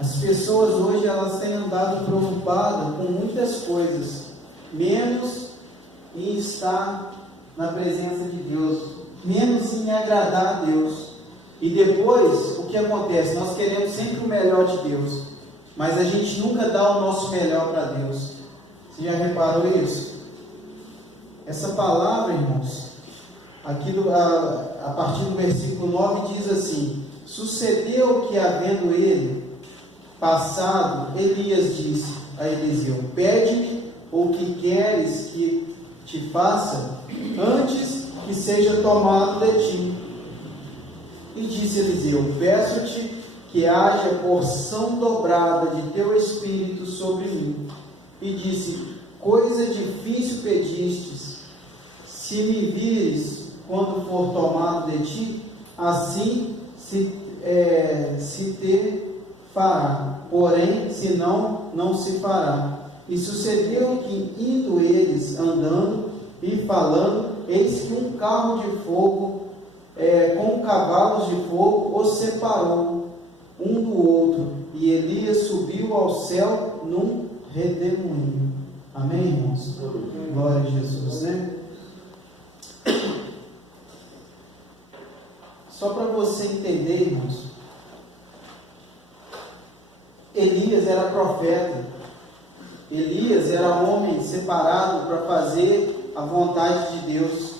As pessoas hoje, elas têm andado preocupadas com muitas coisas, menos em estar na presença de Deus, menos em agradar a Deus. E depois, o que acontece? Nós queremos sempre o melhor de Deus, mas a gente nunca dá o nosso melhor para Deus. Você já reparou isso? Essa palavra, irmãos, aqui a partir do versículo 9 diz assim: sucedeu que, havendo ele passado, Elias disse a Eliseu: pede-me o que queres que te faça, antes que seja tomado de ti. E disse Eliseu: peço-te que haja porção dobrada de teu espírito sobre mim. E disse: coisa difícil pedistes, se me vires quando for tomado de ti, assim se te fará, porém, se não, não se fará. E sucedeu que, indo eles andando e falando, eis que um carro de fogo, com cavalos de fogo, os separou um do outro, e Elias subiu ao céu num redemoinho. Amém, irmãos? Glória a Jesus, né? Só para você entender, irmãos, Elias era profeta. Elias era homem separado para fazer a vontade de Deus.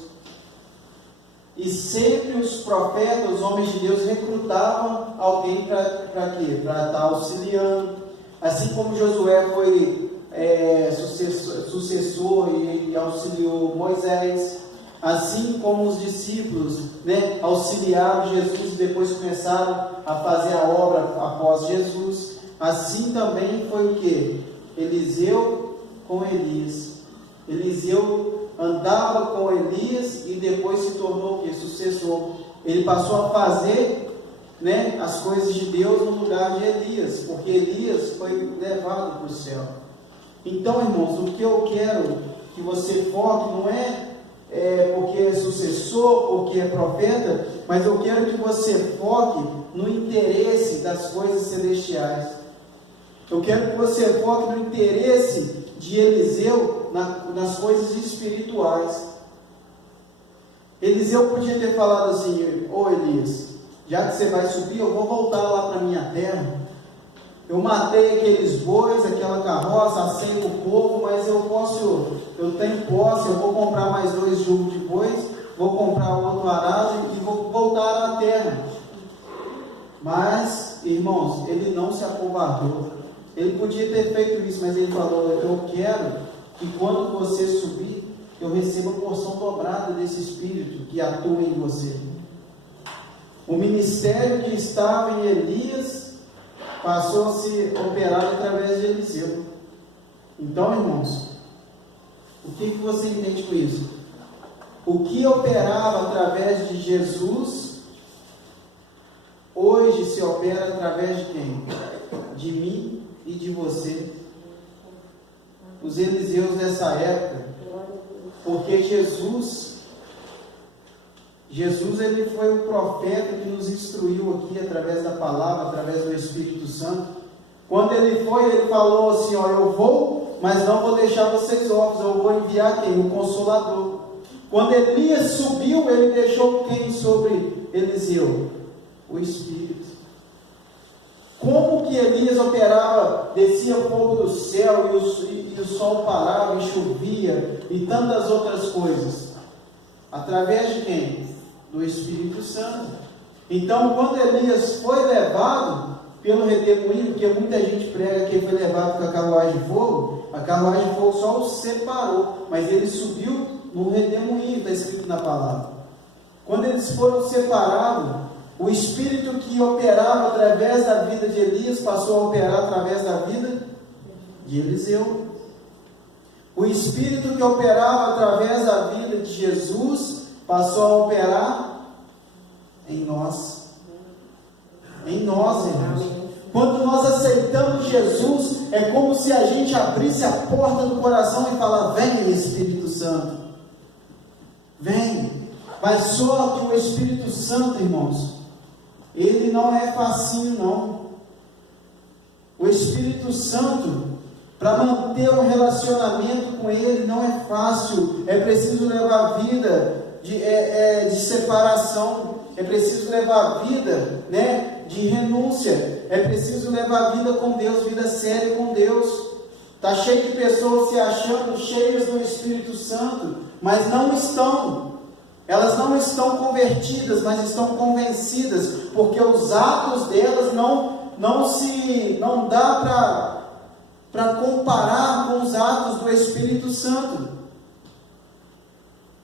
E sempre os profetas, os homens de Deus, recrutavam alguém para quê? Para estar auxiliando. Assim como Josué foi sucessor e auxiliou Moisés, assim como os discípulos, né, auxiliaram Jesus e depois começaram a fazer a obra após Jesus, assim também foi o que? Eliseu com Elias. Eliseu andava com Elias e depois se tornou o que? Sucessor. Ele passou a fazer, né, as coisas de Deus no lugar de Elias, porque Elias foi levado para o céu. Então, irmãos, o que eu quero que você foque não é porque é sucessor, porque é profeta, mas eu quero que você foque no interesse das coisas celestiais. Eu quero que você foque no interesse de Eliseu nas coisas espirituais. Eliseu podia ter falado assim: ô Elias, já que você vai subir, eu vou voltar lá para a minha terra. Eu matei aqueles bois, aquela carroça, assei o povo, mas eu tenho posse, eu vou comprar mais 2 jugos de bois, vou comprar outro arado e vou voltar à terra. Mas, irmãos, ele não se acovardou. Ele podia ter feito isso, mas ele falou: eu quero que quando você subir, eu receba porção dobrada desse Espírito que atua em você. O ministério que estava em Elias passou a se operar através de Eliseu. Então, irmãos, o que você entende com isso? O que operava através de Jesus, hoje se opera através de quem? De mim e de você. Os Eliseus dessa época, porque Jesus ele foi o profeta que nos instruiu aqui através da palavra, através do Espírito Santo. Quando ele foi, ele falou assim: ó, eu vou, mas não vou deixar vocês órfãos, eu vou enviar quem? O Consolador. Quando Elias subiu, ele deixou quem sobre Eliseu? O Espírito. Como que Elias operava? Descia fogo do céu e o sol parava e chovia e tantas outras coisas. Através de quem? Do Espírito Santo. Então, quando Elias foi levado pelo redemoinho, porque muita gente prega que ele foi levado com a carruagem de fogo só o separou, mas ele subiu no redemoinho, está escrito na palavra. Quando eles foram separados, o Espírito que operava através da vida de Elias passou a operar através da vida de Eliseu. O Espírito que operava através da vida de Jesus passou a operar em nós. Em nós, irmãos. Quando nós aceitamos Jesus, é como se a gente abrisse a porta do coração e falasse: vem, Espírito Santo, vem. Mas só que o Espírito Santo, irmãos, ele não é facinho, não. O Espírito Santo, para manter um relacionamento com Ele, não é fácil. É preciso levar vida de separação. É preciso levar vida, né, de renúncia. É preciso levar vida com Deus, vida séria com Deus. Está cheio de pessoas se achando cheias do Espírito Santo, mas não estão. Elas não estão convertidas, mas estão convencidas, porque os atos delas não dá para comparar com os atos do Espírito Santo.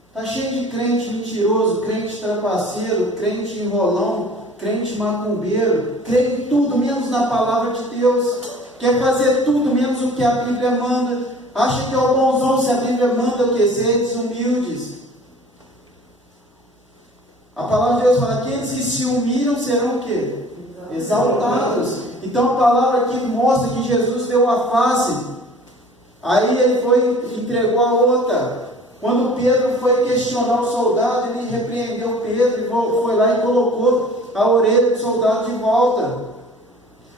Está cheio de crente mentiroso, crente trapaceiro, crente enrolão, crente macumbeiro, crê em tudo menos na palavra de Deus. Quer fazer tudo menos o que a Bíblia manda. Acha que é o bonzão se a Bíblia manda o que? Seres humildes. A palavra de Deus fala: aqueles que se humilham serão o que? Exaltados. Então a palavra aqui mostra que Jesus deu a face. Aí ele foi e entregou a outra. Quando Pedro foi questionar o soldado, ele repreendeu Pedro e foi lá e colocou a orelha do soldado de volta.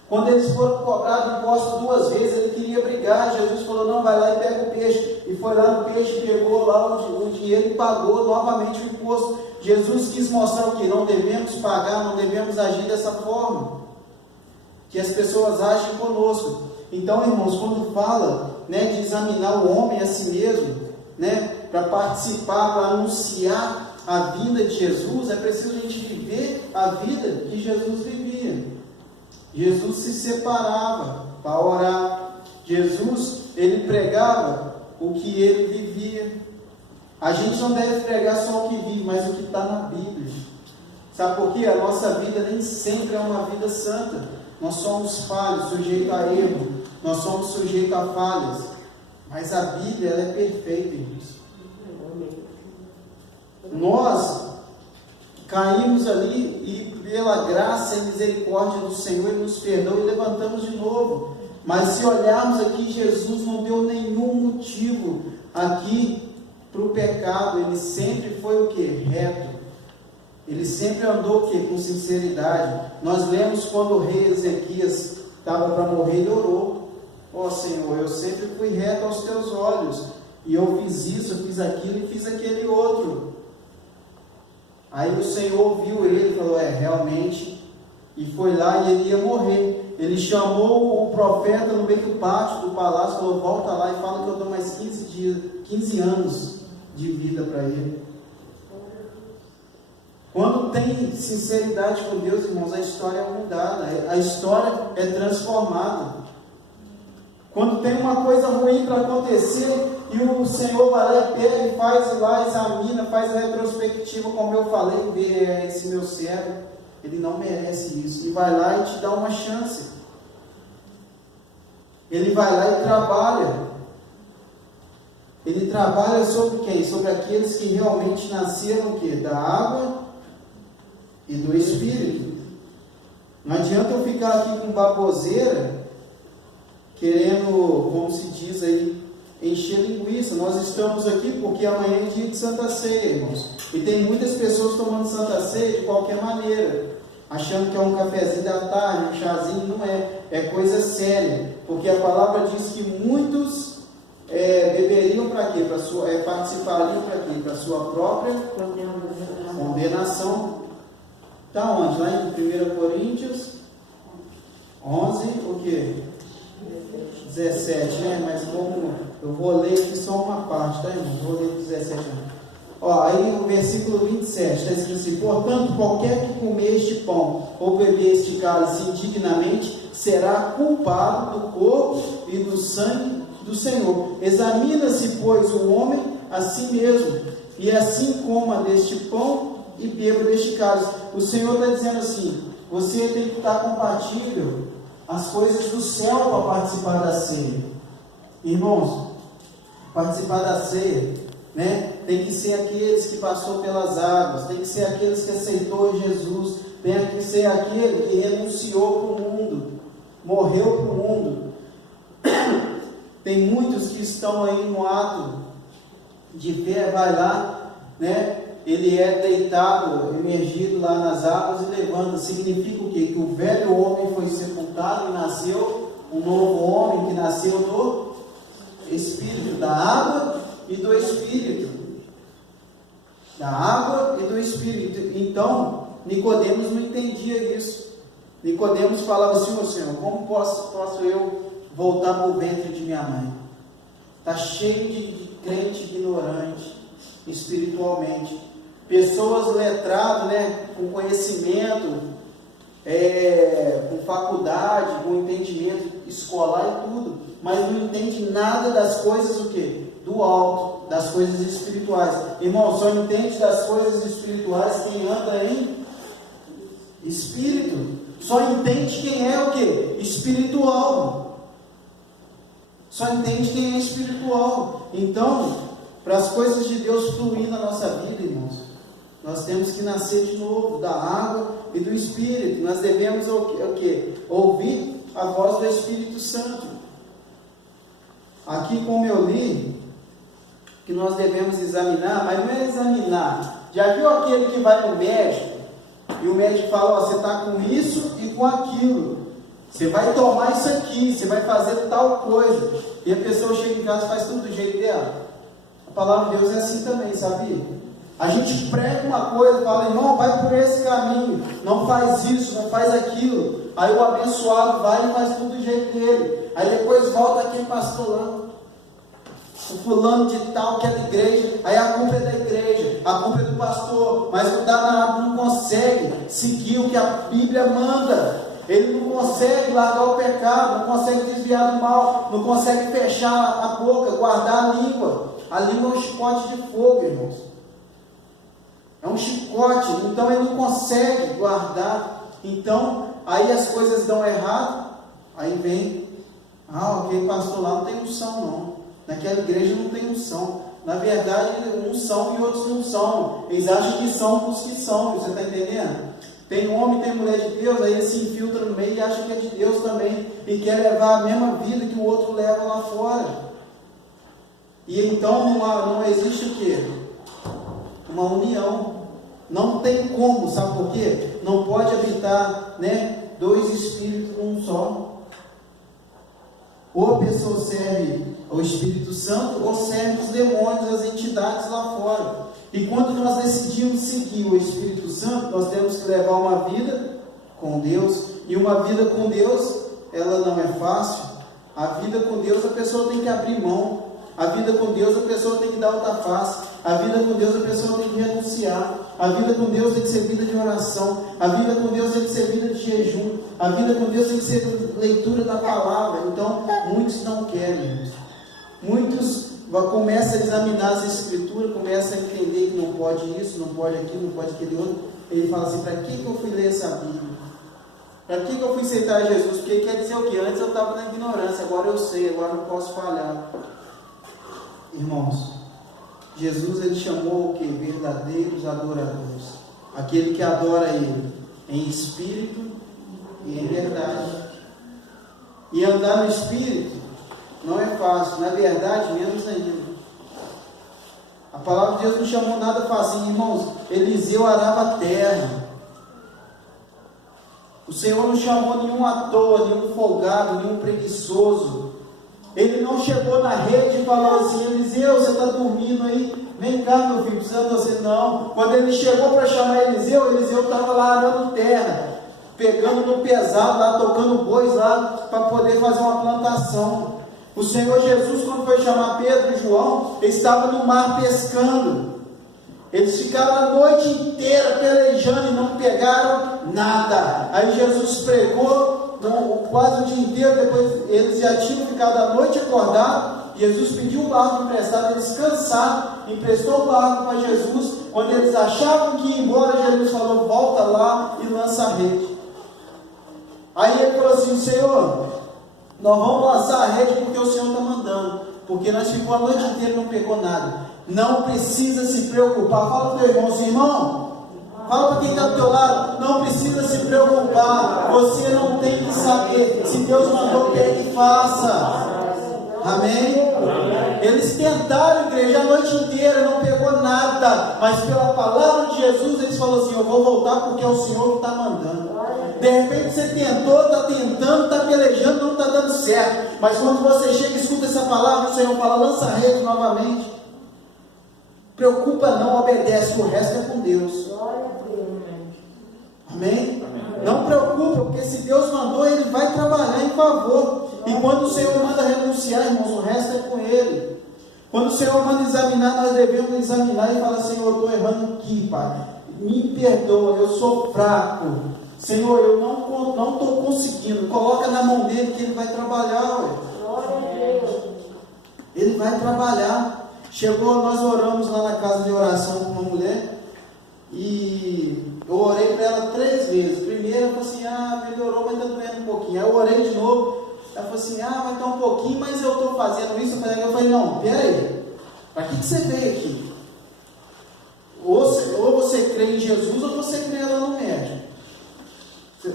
Quando eles foram cobrar imposto 2 vezes, ele queria brigar. Jesus falou: não, vai lá e pega o peixe. E foi lá no peixe, pegou lá o dinheiro e pagou novamente o imposto. Jesus quis mostrar o que? Não devemos pagar, não devemos agir dessa forma que as pessoas agem conosco. Então, irmãos, quando fala, né, de examinar o homem a si mesmo, né, para participar, para anunciar a vinda de Jesus, é preciso a gente viver a vida que Jesus vivia. Jesus se separava para orar. Jesus, ele pregava o que ele vivia. A gente não deve pregar só o que vive, mas o que está na Bíblia. Sabe por quê? A nossa vida nem sempre é uma vida santa. Nós somos falhos, sujeitos a erro. Nós somos sujeitos a falhas. Mas a Bíblia, ela é perfeita, irmãos. Nós caímos ali e pela graça e misericórdia do Senhor Ele nos perdoa e levantamos de novo. Mas se olharmos aqui, Jesus não deu nenhum motivo aqui para o pecado. Ele sempre foi o que? Reto. Ele sempre andou o que? Com sinceridade. Nós lemos quando o rei Ezequias estava para morrer, ele orou: ó Senhor, eu sempre fui reto aos teus olhos, e eu fiz isso, eu fiz aquilo e fiz aquele outro. Aí o Senhor ouviu ele e falou: realmente, e foi lá e ele ia morrer. Ele chamou o profeta no meio do pátio do palácio, falou: volta lá e fala que eu dou mais 15 anos de vida para ele. Quando tem sinceridade com Deus, irmãos, a história é mudada, a história é transformada. Quando tem uma coisa ruim para acontecer, e o Senhor vai lá e pega e faz lá, examina, faz a retrospectiva, como eu falei, vê esse meu servo, ele não merece isso, e vai lá e te dá uma chance. Ele vai lá e trabalha. Ele trabalha sobre quem? Sobre aqueles que realmente nasceram o quê? Da água e do Espírito. Não adianta eu ficar aqui com baboseira, querendo, como se diz aí, encher linguiça. Nós estamos aqui porque amanhã é dia de Santa Ceia, irmãos. E tem muitas pessoas tomando Santa Ceia de qualquer maneira, achando que é um cafezinho da tarde, um chazinho. Não é. É coisa séria. Porque a palavra diz que muitos beberiam para quê? Participariam para quê? Para sua própria condenação. Está onde? Lá em 1 Coríntios 11, o quê? 17, né? Mas eu vou ler aqui só uma parte, tá, irmão? Vou ler 17 não. Ó, aí o versículo 27 está escrito assim: portanto, qualquer que comer este pão ou beber este cálice indignamente será culpado do corpo e do sangue do Senhor. Examina-se, pois, o homem a si mesmo, e assim coma deste pão e beba deste cálice. O Senhor está dizendo assim: você tem que estar compatível às coisas do céu para participar da ceia. Irmãos, participar da ceia, né? Tem que ser aqueles que passou pelas águas, tem que ser aqueles que aceitou Jesus, tem que ser aquele que renunciou para o mundo, morreu para o mundo. Tem muitos que estão aí no ato de fé, vai lá, né? Ele é deitado, emergido lá nas águas e levanta. Significa o quê? Que o velho homem foi sepultado e nasceu um novo homem que nasceu do Espírito, da água e do Espírito. Da água e do Espírito. Então, Nicodemos não entendia isso. Nicodemos falava assim: ô Senhor, como posso eu voltar para o ventre de minha mãe? Está cheio de crente ignorante espiritualmente. Pessoas letradas, né, com conhecimento, com faculdade, com entendimento escolar e tudo, mas não entende nada das coisas o quê? Do alto, das coisas espirituais. Irmão, só entende das coisas espirituais quem anda em espírito. Só entende quem é o quê? Espiritual. Só entende quem é espiritual. Então, para as coisas de Deus fluir na nossa vida, irmãos, nós temos que nascer de novo da água e do Espírito. Nós devemos o quê? Ouvir a voz do Espírito Santo. Aqui, como eu li, que nós devemos examinar, mas não é examinar. Já viu aquele que vai no médico e o médico fala: ó, você está com isso e com aquilo, você vai tomar isso aqui, você vai fazer tal coisa, e a pessoa chega em casa e faz tudo do jeito dela? A palavra de Deus é assim também, sabia? A gente prega uma coisa, fala: irmão, vai por esse caminho, não faz isso, não faz aquilo. Aí o abençoado vai e faz tudo do jeito dele. Aí depois volta aquele pastor lá, o fulano de tal que é da igreja. Aí a culpa é da igreja, a culpa é do pastor. Mas o danado não consegue seguir o que a Bíblia manda. Ele não consegue largar o pecado, não consegue desviar do mal, não consegue fechar a boca, guardar a língua. A língua é um chicote de fogo, irmãos. É um chicote, então ele não consegue guardar. Então, aí as coisas dão errado. Aí vem: aquele pastor lá não tem unção não, naquela igreja não tem unção. Na verdade, uns são e outros não são. Eles acham que são os que são, você está entendendo? Tem homem, tem mulher de Deus, aí ele se infiltra no meio e acha que é de Deus também, e quer levar a mesma vida que o outro leva lá fora. E então não existe o quê? Uma união. Não tem como, sabe por quê? Não pode habitar, né, dois espíritos num só. Ou a pessoa serve ao Espírito Santo, ou serve os demônios, as entidades lá fora. E quando nós decidimos seguir o Espírito Santo, nós temos que levar uma vida com Deus. E uma vida com Deus, ela não é fácil. A vida com Deus, a pessoa tem que abrir mão. A vida com Deus, a pessoa tem que dar outra face. A vida com Deus, a pessoa tem que renunciar. A vida com Deus tem que ser vida de oração. A vida com Deus tem que ser vida de jejum. A vida com Deus tem que ser leitura da palavra. Então, muitos não querem. Muitos começam a examinar as escrituras, começam a entender que não pode isso, não pode aquilo, não pode aquele outro. Ele fala assim: para que eu fui ler essa Bíblia? Para que eu fui aceitar Jesus? Porque quer dizer o que? Antes eu estava na ignorância, agora eu sei, agora não posso falhar. Irmãos, Jesus, ele chamou o que? Verdadeiros adoradores. Aquele que adora Ele em espírito e em verdade. E andar no espírito não é fácil, na verdade, menos ainda. A palavra de Deus não chamou nada fácil, irmãos. Eliseu arava a terra. O Senhor não chamou nenhum à toa, nenhum folgado, nenhum preguiçoso. Ele não chegou na rede e falou assim: Eliseu, você está dormindo aí? Vem cá, meu filho, precisa de você. Não. Quando ele chegou para chamar Eliseu estava lá arando terra, pegando no pesado lá, tocando bois lá, para poder fazer uma plantação. O Senhor Jesus, quando foi chamar Pedro e João, ele estava no mar pescando. Eles ficaram a noite inteira pelejando e não pegaram nada. Aí Jesus pregou quase o dia inteiro. Depois eles já tinham ficado a noite acordados. Jesus pediu o barco emprestado, eles cansaram, emprestou o barco para Jesus. Quando eles achavam que ia embora, Jesus falou: volta lá e lança a rede. Aí ele falou assim: Senhor, nós vamos lançar a rede porque o Senhor está mandando, porque nós ficamos a noite inteira e não pegou nada. Não precisa se preocupar. Fala para o teu irmão assim: irmão, fala para quem está do teu lado, não precisa se preocupar. Você não tem que saber. Se Deus mandou, que Ele faça. Amém? Eles tentaram, igreja, a noite inteira, não pegou nada, mas pela palavra de Jesus, eles falaram assim: eu vou voltar porque é o Senhor que está mandando. De repente você tentou, está tentando, está pelejando, não está dando certo. Mas quando você chega e escuta essa palavra, o Senhor fala, lança a rede novamente. Preocupa não, obedece, o resto é com Deus. Amém? Não preocupa, porque se Deus mandou, Ele vai trabalhar em favor. E quando o Senhor manda renunciar, irmãos, o resto é com Ele. Quando o Senhor manda examinar, nós devemos examinar e falar, Senhor, eu estou errando aqui, Pai. Me perdoa, eu sou fraco. Senhor, eu não estou conseguindo. Coloca na mão dele que Ele vai trabalhar. Ele vai trabalhar. Chegou, nós oramos lá na casa de oração com uma mulher. E eu orei para ela 3 vezes. Primeiro eu falei assim, melhorou, mas está doendo um pouquinho. Aí eu orei de novo. Ela falou assim, mas está um pouquinho, mas eu estou fazendo isso. Eu falei, não, peraí. Para que você veio aqui? Ou você crê em Jesus, ou você crê lá no médico.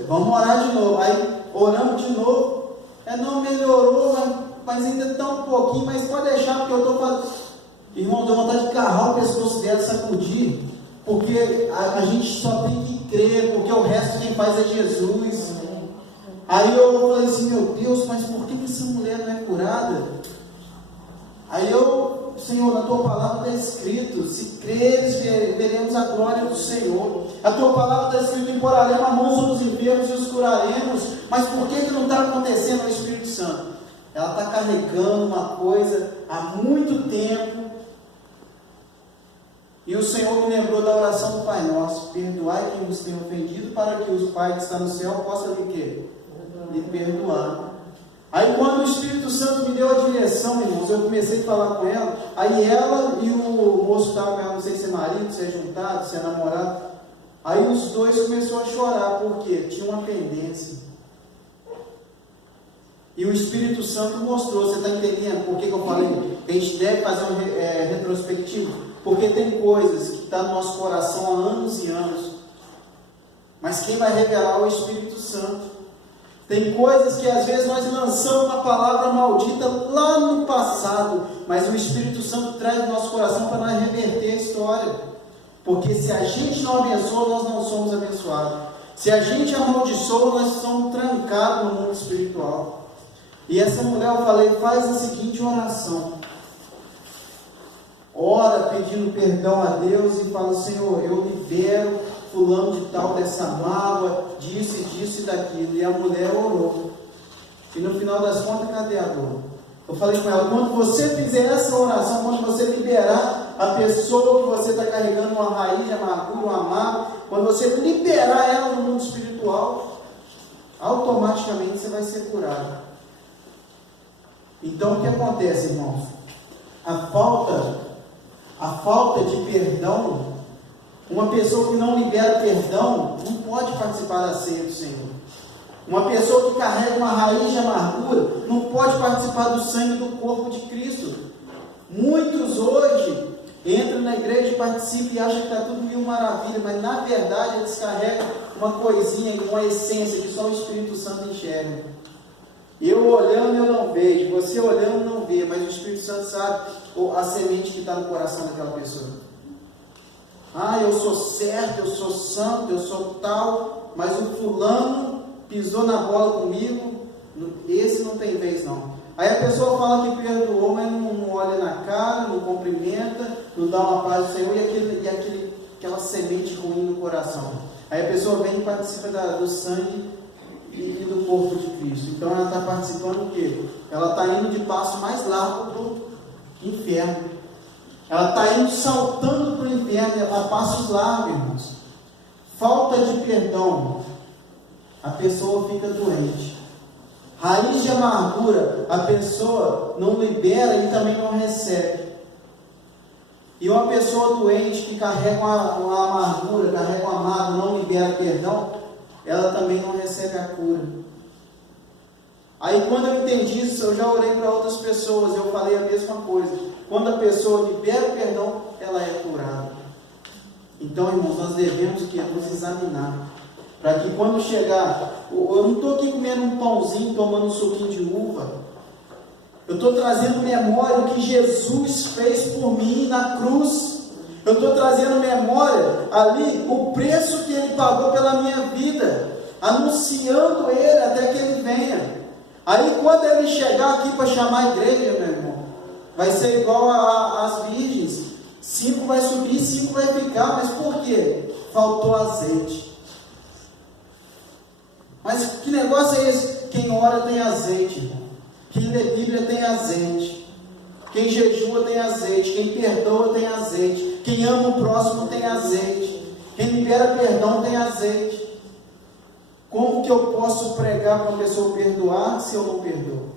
Vamos orar de novo. Aí oramos de novo. Não melhorou, mas ainda está um pouquinho, mas pode deixar, porque eu estou fazendo. Irmão, deu vontade de carrar o pescoço dela, sacudir, porque a gente só tem que crer, porque o resto quem faz é Jesus. Aí eu falei assim, meu Deus, mas por que essa mulher não é curada? Aí Senhor, na tua palavra está escrito, se creres, veremos a glória do Senhor. A tua palavra está escrito, imporaremos a mão sobre os enfermos e os curaremos. Mas por que não está acontecendo no Espírito Santo? Ela está carregando uma coisa há muito tempo. E o Senhor me lembrou da oração do Pai Nosso: perdoai quem vos tem ofendido, para que o Pai que está no céu possa lhe perdoar. Aí quando o Espírito Santo me deu a direção, irmãos, eu comecei a falar com ela. Aí ela e o moço estava com ela, não sei se é marido, se é juntado, se é namorado. Aí os dois começaram a chorar, porque tinha uma pendência. E o Espírito Santo mostrou, você está entendendo por que eu falei que a gente deve fazer um retrospectivo? Porque tem coisas que estão no nosso coração há anos e anos, mas quem vai revelar é o Espírito Santo. Tem coisas que às vezes nós lançamos uma palavra maldita lá no passado, mas o Espírito Santo traz no nosso coração para nós reverter a história. Porque se a gente não abençoa, nós não somos abençoados. Se a gente amaldiçoa, nós somos trancados no mundo espiritual. E essa mulher, eu falei, faz a seguinte oração. Ora pedindo perdão a Deus e fala: Senhor, eu libero fulano de tal dessa mágoa, disso e daquilo. E a mulher orou. E no final das contas, cadê a dor? Eu falei com ela: quando você fizer essa oração, quando você liberar a pessoa que você está carregando uma raiz de amargura, uma mágoa, quando você liberar ela no mundo espiritual, automaticamente você vai ser curado. Então o que acontece, irmãos? A falta de perdão, uma pessoa que não libera perdão, não pode participar da ceia do Senhor. Uma pessoa que carrega uma raiz de amargura, não pode participar do sangue do corpo de Cristo. Muitos hoje entram na igreja e participam e acham que está tudo mil maravilha, mas na verdade eles carregam uma coisinha, uma essência que só o Espírito Santo enxerga. Eu olhando eu não vejo, você olhando não vê, mas o Espírito Santo sabe a semente que está no coração daquela pessoa. Eu sou certo, eu sou santo, eu sou tal, mas o fulano pisou na bola comigo, esse não tem vez não. Aí a pessoa fala que perdoou, mas não olha na cara, não cumprimenta, não dá uma paz do Senhor, e aquela semente ruim no coração. Aí a pessoa vem e participa do sangue e do corpo de Cristo. Então ela está participando o quê? Ela está indo de passo mais largo para o inferno. Ela está indo saltando para o inferno a passos largos, irmãos. Falta de perdão, a pessoa fica doente. Raiz de amargura, a pessoa não libera e também não recebe. E uma pessoa doente que carrega uma amargura, carrega uma mágoa, não libera perdão, ela também não recebe a cura. Aí quando eu entendi isso, eu já orei para outras pessoas, eu falei a mesma coisa. Quando a pessoa libera o perdão, ela é curada. Então, irmãos, nós devemos nos examinar, para que quando chegar, eu não estou aqui comendo um pãozinho, tomando um suquinho de uva, eu estou trazendo memória o que Jesus fez por mim na cruz. Eu estou trazendo memória ali o preço que Ele pagou pela minha vida. anunciando Ele até que Ele venha. Aí quando Ele chegar aqui para chamar a igreja, meu irmão, vai ser igual às virgens, 5 vai subir, 5 vai ficar. Mas por quê? Faltou azeite. Mas que negócio é esse? Quem ora tem azeite, irmão. Quem lê Bíblia tem azeite. Quem jejua tem azeite. Quem perdoa tem azeite. Quem ama o próximo tem azeite. Quem libera perdão tem azeite. Como que eu posso pregar para uma pessoa perdoar se eu não perdoo?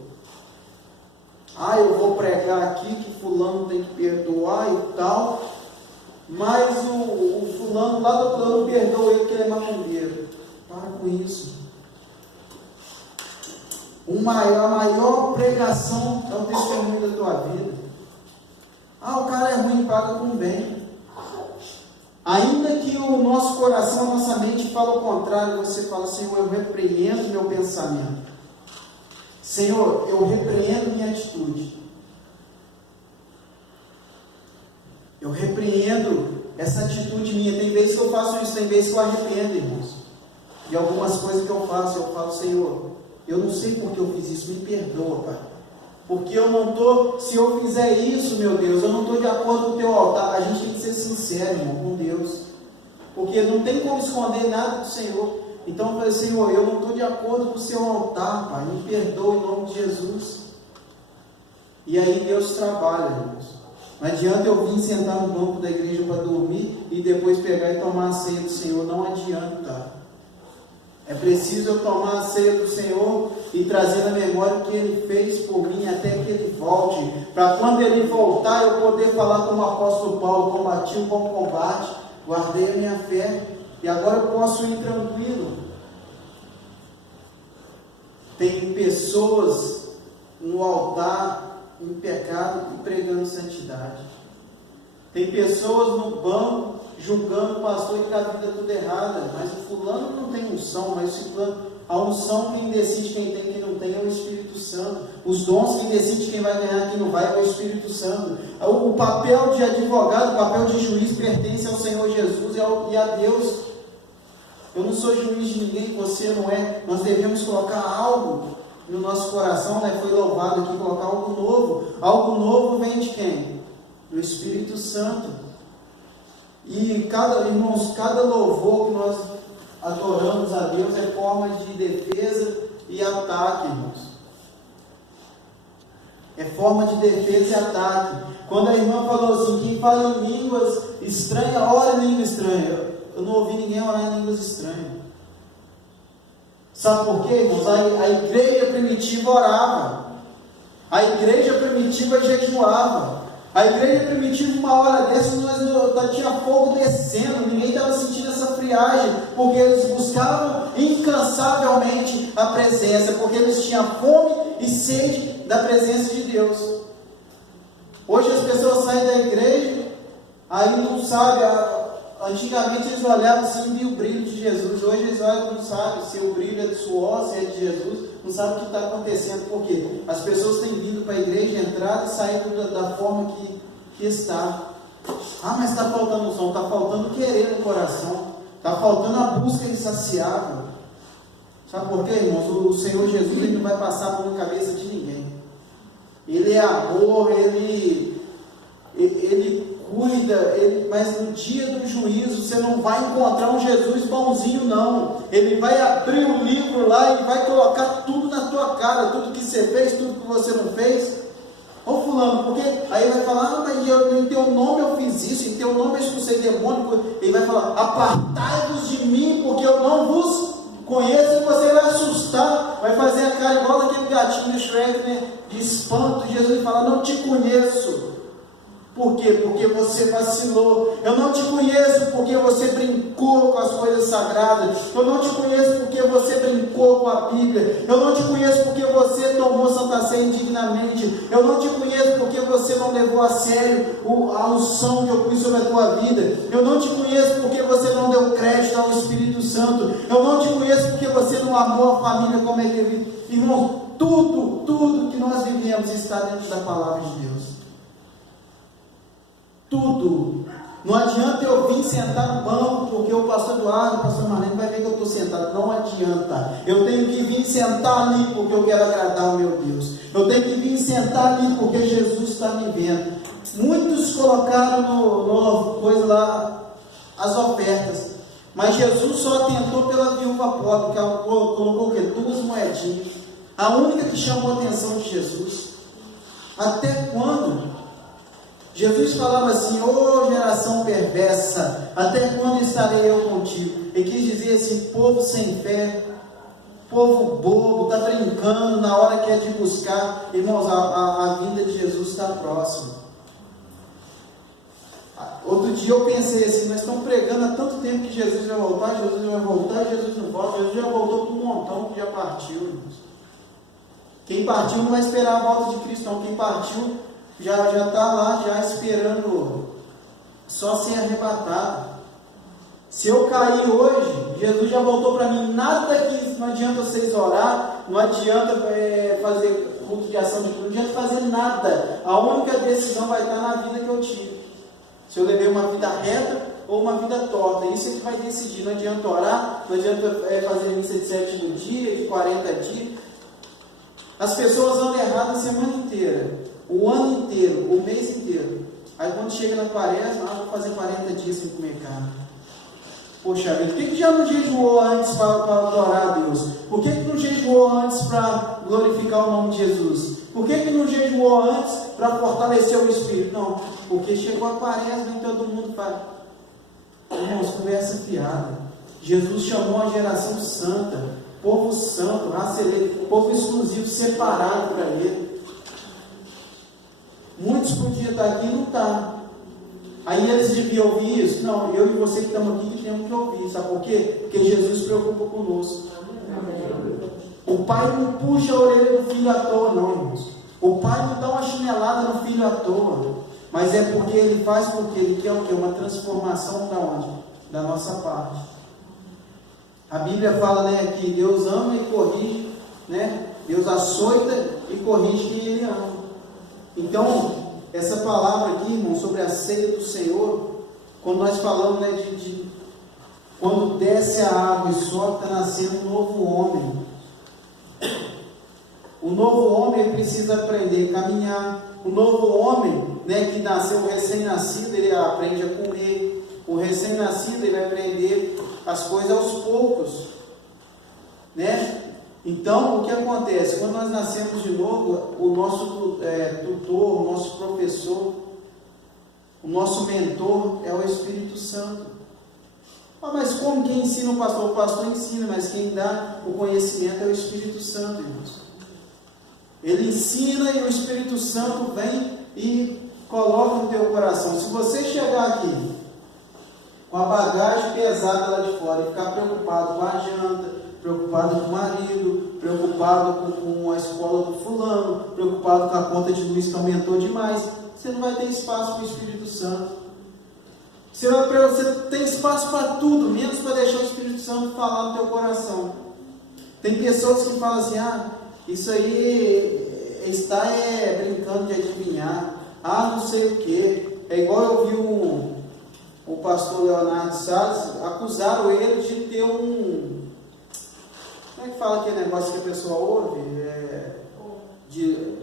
Eu vou pregar aqui que fulano tem que perdoar e tal, mas o fulano lá do outro lado não perdoa ele que ele é macumbeiro. Para com isso. A maior pregação é o testemunho da tua vida. O cara é ruim, paga com bem. Ainda que o nosso coração, a nossa mente fale o contrário, você fala: Senhor, eu repreendo meu pensamento. Senhor, eu repreendo minha atitude. Eu repreendo essa atitude minha. Tem vezes que eu faço isso, tem vezes que eu arrependo, irmãos. E algumas coisas que eu faço, eu falo: Senhor, eu não sei porque eu fiz isso, me perdoa, Pai. Porque eu não estou, se eu fizer isso, meu Deus, eu não estou de acordo com o teu altar. A gente tem que ser sincero, irmão, com Deus. Porque não tem como esconder nada do Senhor. Então eu falei: Senhor, eu não estou de acordo com o seu altar, Pai. Me perdoa em nome de Jesus. E aí Deus trabalha, irmãos. Não adianta eu vir sentar no banco da igreja para dormir e depois pegar e tomar a ceia do Senhor. Não adianta. É preciso eu tomar a ceia do Senhor e trazer na memória o que Ele fez por mim até que Ele volte. Para quando Ele voltar, eu poder falar como o apóstolo Paulo: combati o bom combate, guardei a minha fé, e agora eu posso ir tranquilo. Tem pessoas no altar em pecado e pregando santidade. Tem pessoas no banco julgando o pastor e com a vida tudo errada. Mas o fulano não tem unção, mas o fulano, a unção, quem decide quem tem e quem não tem é o Espírito Santo. Os dons, quem decide quem vai ganhar e quem não vai é o Espírito Santo. O papel de advogado, o papel de juiz pertence ao Senhor Jesus e a Deus. Eu não sou juiz de ninguém, você não é. Nós devemos colocar algo no nosso coração, né? Foi louvado aqui, colocar algo novo. Algo novo vem de quem? Do Espírito Santo. E irmãos, cada louvor que nós adoramos a Deus é forma de defesa e ataque, irmãos. É forma de defesa e ataque. Quando a irmã falou assim: quem fala em línguas estranhas, ora em língua estranha. Eu não ouvi ninguém orar em línguas estranhas. Sabe por quê, irmãos? A igreja primitiva orava. A igreja primitiva jejuava. A igreja primitiva, uma hora dessa, tinha fogo descendo, ninguém estava sentindo essa friagem, porque eles buscavam incansavelmente a presença, porque eles tinham fome e sede da presença de Deus. Hoje as pessoas saem da igreja, aí não sabem, antigamente eles olhavam assim e viam o brilho de Jesus. Hoje eles olham e não sabem se o brilho é do suor, se é de Jesus, não sabem o que está acontecendo. Por quê? As pessoas têm vindo para a igreja, entrado e saído da forma que está. Mas está faltando som, está faltando querer no coração, está faltando a busca insaciável. Sabe por quê, irmãos? O Senhor Jesus, Ele não vai passar por uma cabeça de ninguém. Ele é amor, Ele cuida, mas no dia do juízo você não vai encontrar um Jesus bonzinho, não. Ele vai abrir o livro lá e vai colocar tudo na tua cara, tudo que você fez, tudo que você não fez. Ô fulano, porque aí vai falar: mas em teu nome eu fiz isso, em teu nome eu expulsei demônio. Ele vai falar: apartai-vos de mim, porque eu não vos conheço. E você vai assustar, vai fazer a cara igual aquele gatinho do Shrek, né? De espanto. Jesus vai falar: não te conheço. Por quê? Porque você vacilou. Eu não te conheço porque você brincou com as coisas sagradas. Eu não te conheço porque você brincou com a Bíblia. Eu não te conheço porque você tomou Santa Ceia indignamente. Eu não te conheço porque você não levou a sério a unção que eu pus sobre a tua vida. Eu não te conheço porque você não deu crédito ao Espírito Santo. Eu não te conheço porque você não amou a família como é devido. Irmão, tudo que nós vivemos está dentro da palavra de Deus. Tudo. Não adianta eu vir sentar no banco porque o pastor Eduardo, o pastor Marlene vai ver que eu estou sentado. Não adianta. Eu tenho que vir sentar ali porque eu quero agradar o meu Deus. Eu tenho que vir sentar ali porque Jesus está me vendo. Muitos colocaram no coisa lá as ofertas, mas Jesus só atentou pela viúva pobre, que ela colocou o quê? 2 moedinhas. A única que chamou a atenção de Jesus. Até quando? Jesus falava assim: ô geração perversa, até quando estarei eu contigo? Ele quis dizer assim: povo sem fé, povo bobo, está brincando na hora que é de buscar. Irmãos, a vinda de Jesus está próxima. Outro dia eu pensei assim: nós estamos pregando há tanto tempo que Jesus vai voltar, Jesus vai voltar, Jesus não volta. Jesus já voltou para um montão que já partiu, irmãos. Quem partiu não vai esperar a volta de Cristo, não. Quem partiu já está lá, já esperando só ser arrebatado. Se eu cair hoje, Jesus já voltou para mim. Nada que não adianta vocês orar, não adianta fazer culto de ação de culto, não adianta fazer nada. A única decisão vai estar na vida que eu tive. Se eu levei uma vida reta ou uma vida torta, isso é que vai decidir. Não adianta orar, não adianta fazer missa de 7º dia, de 40 dias. As pessoas andam errado a semana inteira, o ano inteiro, o mês inteiro. Aí quando chega na quaresma, vou fazer 40 dias sem comer carne. Poxa vida, por que já não jejuou antes para adorar a Deus? Por que não jejuou antes para glorificar o nome de Jesus? Por que não jejuou antes para fortalecer o Espírito? Não, porque chegou a quaresma e todo mundo faz. Irmãos, conversa fiada. Jesus chamou a geração santa, povo santo, raça eleita, povo exclusivo, separado para Ele. Muitos podiam estar aqui e não estão. Aí eles deviam ouvir isso? Não, eu e você que estamos aqui que temos que ouvir. Sabe por quê? Porque Jesus se preocupa conosco. O pai não puxa a orelha do filho à toa, não, irmãos. O pai não dá uma chinelada no filho à toa. Mas é porque ele faz porque ele quer o quê? Uma transformação da onde? Da nossa parte. A Bíblia fala, né, que Deus ama e corrige, né? Deus açoita e corrige quem Ele ama. Então, essa palavra aqui, irmão, sobre a ceia do Senhor, quando nós falamos, né, quando desce a água e sobe, está nascendo um novo homem. O novo homem precisa aprender a caminhar. O novo homem, né, que nasceu recém-nascido, ele aprende a comer. O recém-nascido, ele vai aprender as coisas aos poucos, né? Então, o que acontece? Quando nós nascemos de novo, o nosso tutor, o nosso professor, o nosso mentor é o Espírito Santo. Ah, mas como quem ensina o pastor? O pastor ensina, mas quem dá o conhecimento é o Espírito Santo, irmãos. Ele ensina e o Espírito Santo vem e coloca no teu coração. Se você chegar aqui com a bagagem pesada lá de fora e ficar preocupado com a janta, preocupado com o marido, preocupado com a escola do fulano, preocupado com a conta de luz que aumentou demais, você não vai ter espaço para o Espírito Santo. Você tem espaço para tudo, menos para deixar o Espírito Santo falar no teu coração. Tem pessoas que falam assim: ah, isso aí está brincando de adivinhar, ah, não sei o que. É igual eu vi o pastor Leonardo Salles, acusaram ele de ter um... Como é que fala aquele negócio que a pessoa ouve?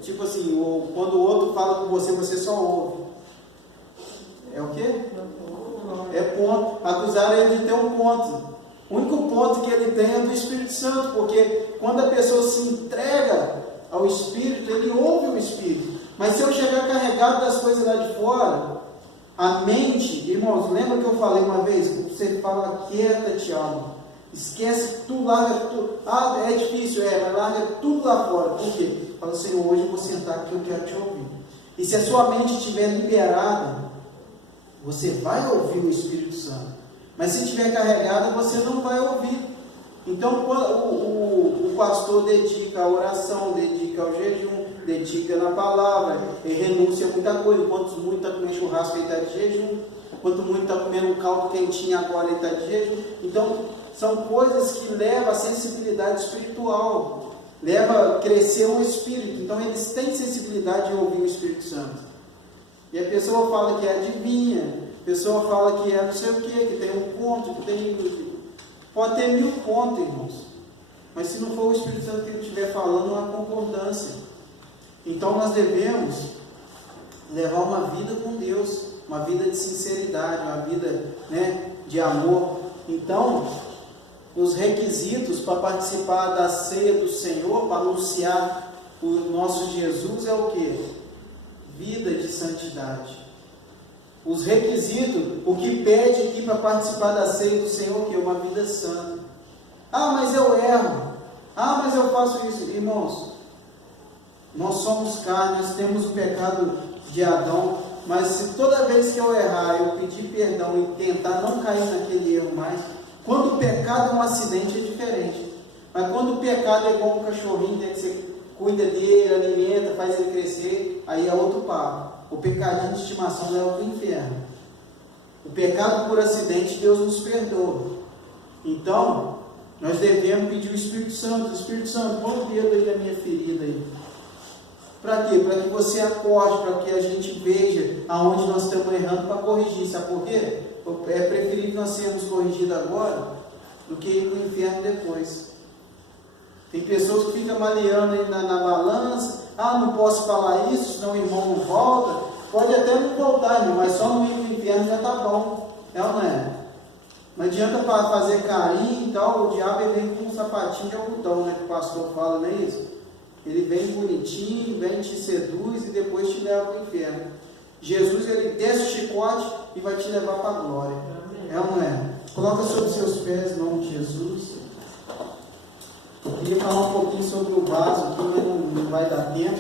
Tipo assim, quando o outro fala com você, você só ouve. É o quê? É ponto. Acusaram ele de ter um ponto. O único ponto que ele tem é do Espírito Santo, porque quando a pessoa se entrega ao Espírito, ele ouve o Espírito. Mas se eu chegar carregado das coisas lá de fora, a mente, irmãos, lembra que eu falei uma vez? Você fala, quieta, Tiago, esquece tudo, larga tudo. Ah, é difícil, mas larga tudo lá fora. Por quê? Fala, Senhor, hoje eu vou sentar aqui, eu quero te ouvir. E se a sua mente estiver liberada, você vai ouvir o Espírito Santo. Mas se estiver carregada, você não vai ouvir. Então, o pastor dedica a oração, dedica ao jejum, dedica na palavra, ele renuncia a muita coisa. Quanto muito está comendo churrasco, ele está de jejum. Quanto muito está comendo um caldo quentinho agora, ele está de jejum. Então, são coisas que levam a sensibilidade espiritual, leva a crescer o Espírito. Então, eles têm sensibilidade de ouvir o Espírito Santo. E a pessoa fala que adivinha, A pessoa fala que é não sei o que tem um ponto, que tem... Pode ter 1000 pontos, irmãos. Mas se não for o Espírito Santo que ele estiver falando, não há concordância. Então nós devemos levar uma vida com Deus, uma vida de sinceridade, uma vida, né, de amor. Então, os requisitos para participar da ceia do Senhor, para anunciar o nosso Jesus, é o que? Vida de santidade. Os requisitos, o que pede aqui para participar da ceia do Senhor, o que? Uma vida santa. Ah, mas eu erro. Ah, mas eu faço isso. Irmãos, nós somos carne, nós temos o pecado de Adão, mas se toda vez que eu errar, eu pedir perdão e tentar não cair naquele erro mais, quando o pecado é um acidente é diferente. Mas quando o pecado é igual um cachorrinho, né, que você cuida dele, alimenta, faz ele crescer, aí é outro papo. O pecadinho de estimação leva para o inferno. O pecado por acidente, Deus nos perdoa. Então, nós devemos pedir o Espírito Santo. Espírito Santo, põe o dedo aí na minha ferida aí. Para quê? Para que você acorde, para que a gente veja aonde nós estamos errando para corrigir. Sabe por quê? É preferível nós sermos corrigidos agora do que ir para o inferno depois. Tem pessoas que ficam maleando aí na balança. Ah, não posso falar isso, senão o irmão não volta. Pode até não voltar, irmão, mas só não ir para o inferno já está bom. É ou não é? Não adianta fazer carinho e tal. O diabo ele vem com um sapatinho de algodão, né? Que o pastor fala, não é isso? Ele vem bonitinho, vem, te seduz e depois te leva para o inferno. Jesus, ele desce o chicote e vai te levar para a glória. É ou não é? Coloca sobre os seus pés, em nome de Jesus. Eu queria falar um pouquinho sobre o vaso aqui, mas não vai dar tempo.